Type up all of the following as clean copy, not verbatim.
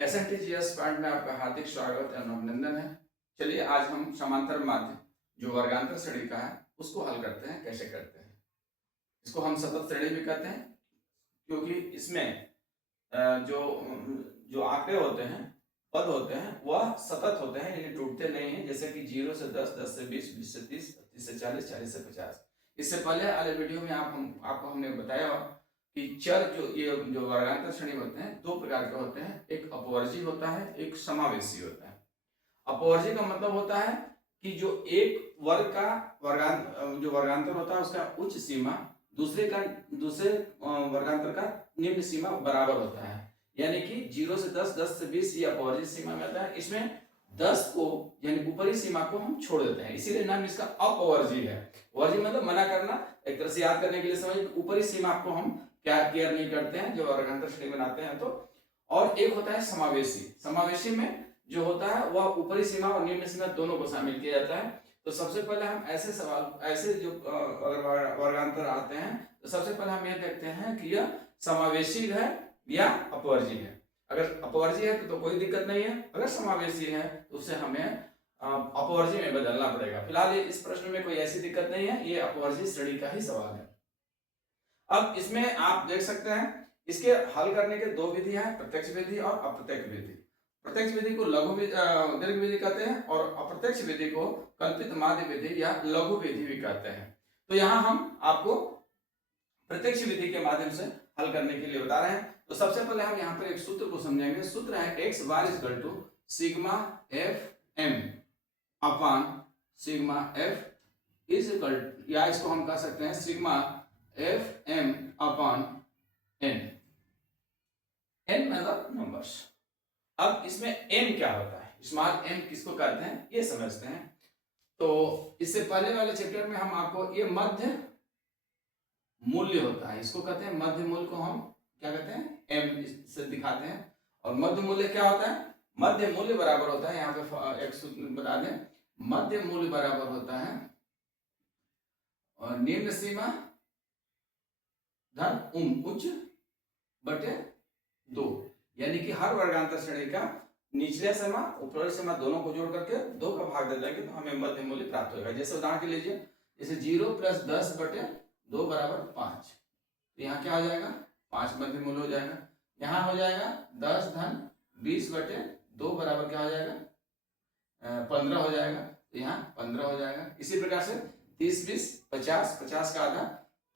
एसएनटीजीएस part में आपका हार्दिक स्वागत एवं अभिनंदन है। चलिए आज हम समांतर माध्य जो वर्गांतर श्रेणी का है उसको हल करते हैं। कैसे करते हैं इसको हम सतत श्रेणी भी कहते हैं, क्योंकि इसमें जो जो आंकड़े होते हैं, पद होते हैं, वह सतत होते हैं, यानी टूटते नहीं हैं। जैसे कि 0 से 10, 10 से 20, 20 से 30, 30 से 40, 40 से 50। इससे पहले वाले वीडियो में आपको हमने बताया कि चर ये जो वर्गांतर श्रेणी होते हैं दो प्रकार के होते हैं, एक अपवर्जी होता है, एक समावेशी होता है। अपवर्जी का मतलब होता है कि जो एक वर्ग का वर्गांतर होता है उसका उच्च सीमा दूसरे वर्गांतर का निम्न सीमा बराबर होता है। यानी कि 0 से 10, 10 से 20 ये अपवर्जी सीमा में आता है। इसमें 10 को यानी ऊपरी सीमा को हम छोड़ देते हैं, इसीलिए नाम इसका अपवर्जी है। वर्जी मतलब मना करना, एक तरह से याद करने के लिए समझ, ऊपरी सीमा को हम क्या केयर नहीं करते हैं जब वर्गांतर श्रेणी बनाते हैं तो। और एक होता है समावेशी। समावेशी में जो होता है वह ऊपरी सीमा और निम्न सीमा दोनों को शामिल किया जाता है। तो सबसे पहले हम ऐसे जो अगर वर्गांतर आते हैं तो सबसे पहले हम यह देखते हैं कि यह समावेशी है या अपवर्जी है। अगर अपवर्जी है तो कोई दिक्कत नहीं है, अगर समावेशी है तो उसे हमें अपवर्जी में बदलना पड़ेगा। फिलहाल इस प्रश्न में कोई ऐसी दिक्कत नहीं है, ये अपवर्जी श्रेणी का ही सवाल है। अब इसमें आप देख सकते हैं इसके हल करने के दो विधि हैं, प्रत्यक्ष विधि और अप्रत्यक्ष विधि। प्रत्यक्ष विधि को दीर्घ विधि कहते हैं और अप्रत्यक्ष विधि को कल्पित माध्य विधि या लघु विधि भी कहते हैं। तो यहाँ हम आपको प्रत्यक्ष विधि के माध्यम से हल करने के लिए बता रहे हैं। तो सबसे पहले हम यहाँ पर एक सूत्र को समझेंगे। सूत्र है x बार equal to sigma F M upon sigma F is equal, या इसको हम कह सकते हैं sigma F M upon N. N मतलब नंबर्स। अब इसमें एम क्या होता है, स्मॉल एम किसको कहते हैं ये समझते हैं। तो इससे पहले वाले चैप्टर में हम आपको ये मध्य मूल्य होता है, इसको कहते हैं मध्य मूल्य को हम क्या कहते हैं एम से दिखाते हैं। और मध्य मूल्य क्या होता है, मध्य मूल्य बराबर होता है, यहाँ पे एक सूत्र बता दें, मध्य मूल्य बराबर होता है और निम्न सीमा धन उच्च बटे 2। यानी कि हर वर्गांतर श्रेणी का निचले सीमा ऊपरी सीमा दोनों को जोड़ करके 2 का भाग दे देंगे तो हमें मध्य मूल्य प्राप्त होगा। जैसे उदाहरण के लीजिए, जैसे 0 प्लस 10 बटे 2 बराबर 5, तो यहाँ क्या हो जाएगा 5 मध्य मूल्य हो जाएगा। यहाँ हो जाएगा 10 धन 20 बटे 2 बराबर क्या हो जाएगा 15 हो जाएगा, तो यहाँ 15 हो जाएगा। इसी प्रकार से 30 20 50, 50 का आधा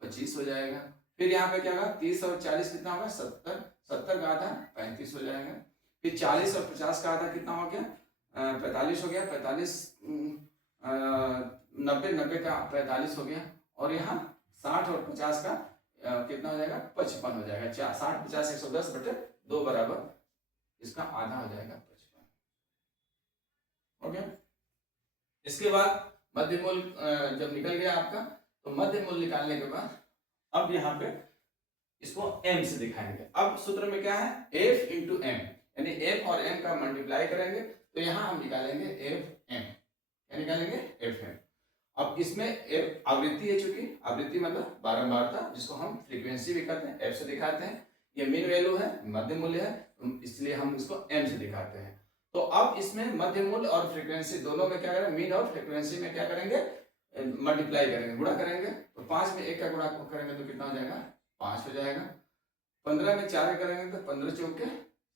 25 हो जाएगा। फिर यहाँ पे क्या होगा 30 और 40 कितना होगा 70, 70 का आधा 35 हो जाएगा। फिर 40 और 50 का आधा कितना हो गया 45 हो गया, 45 90, 90 का 45 हो गया। और यहाँ 60 और 50 का कितना हो जाएगा 55 हो जाएगा। 60 50 110 बटे 2 बराबर इसका आधा हो जाएगा 55। ओके, इसके बाद मध्य मूल्य जब निकल गया आपका, तो मध्य मूल्य निकालने के बाद अब यहाँ पे इसको m से दिखाएंगे। अब सूत्र में क्या है f इंटू एम, यानी f और m का मल्टीप्लाई करेंगे तो यहाँ हम निकालेंगे fm। क्या निकालेंगे fm। अब इसमें आवृत्ति है, चूंकि आवृत्ति मतलब बारंबारता, जिसको हम फ्रीक्वेंसी भी कहते हैं, f से दिखाते हैं। ये मीन वैल्यू है, मध्य मूल्य है, इसलिए हम इसको m से दिखाते हैं। तो अब इसमें मध्य मूल्य और फ्रीक्वेंसी दोनों में क्या करेंगे, मीन और फ्रीक्वेंसी में क्या करेंगे मल्टीप्लाई करेंगे, गुणा करेंगे। तो 5 में 1 का गुणा करेंगे तो कितना हो जाएगा 5 हो जाएगा। 15 में 4 करेंगे तो 15 चौके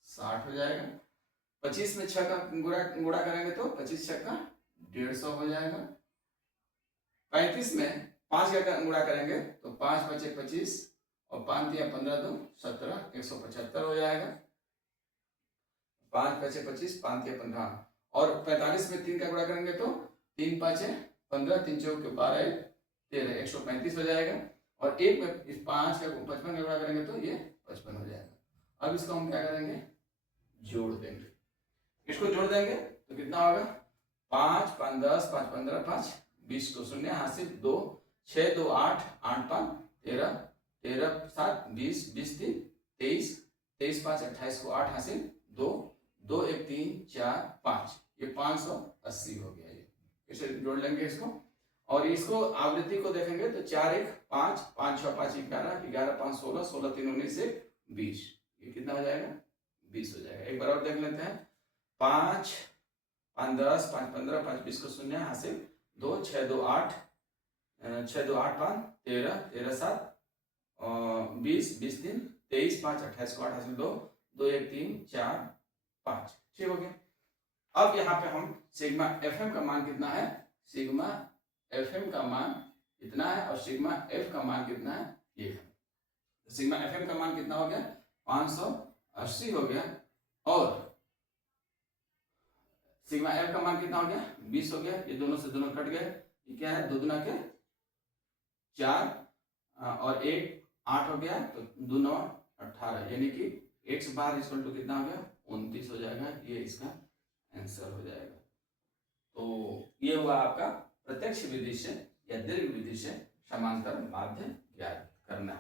60 हो जाएगा। 25 में 6 का गुणा करेंगे तो 25 6 का 150 हो जाएगा। 35 में 5 का गुणा करेंगे तो 5 बचे 25 और 5 दिया 15 2 17, 175 हो जाएगा। 5 बचे 25, 5 दिया 15 और 45 में 3 का गुणा करेंगे तो 3 5 15, 3 चौके 12 13, 135 हो जाएगा। और 1 में इस 5 का 55 का गुणा करेंगे तो ये 55 हो जाएगा। अब इसको हम क्या करेंगे जोड़ देंगे, इसको जोड़ देंगे तो कितना होगा 5 5 10, 5 15, 5 20 को शून्य हासिल 2, 6 2 8, 8 5 13, 13 7 20, 20 3 23, 23 5 28 को 8 हासिल 2, 2 1 3 4 5, ये 580 हो गया। ये इसे जोड़ लेंगे इसको, और इसको आवृत्ति को देखेंगे तो 4 1 5, 5 6 5 11, 11 5 16, 16 3 19 1 20, ये कितना हो जाएगा 20 हो जाएगा। एक बार और देख लेते हैं। 5 5 10 5 15 5 20 को शून्य हासिल 2 6 2 8 6 2 8 5 13 13 7 20 20 3 23 5 28 को 8 हासिल 2 2 1 3 4 5। ठीक हो गया। अब यहाँ पे हम सिग्मा एफएम का मान कितना है, सिग्मा एफएम का मान कितना है और सिग्मा एफ का मान कितना है ये है। सिग्मा एफएम का मान कितना हो गया 580 हो गया और सिग्मा एफ का मान कितना हो गया 20 हो गया। ये दोनों से दोनों कट गए, ये क्या है 2 दूना के 4 और 1 8 हो गया तो 2 9 18 यानी कि x बार इक्वल टू कितना हो गया 29 हो जाएगा। ये इसका आंसर हो जाएगा। तो ये हुआ आपका प्रत्यक्ष विधि से या दीर्घ विधि से समांतर माध्य ज्ञात करना।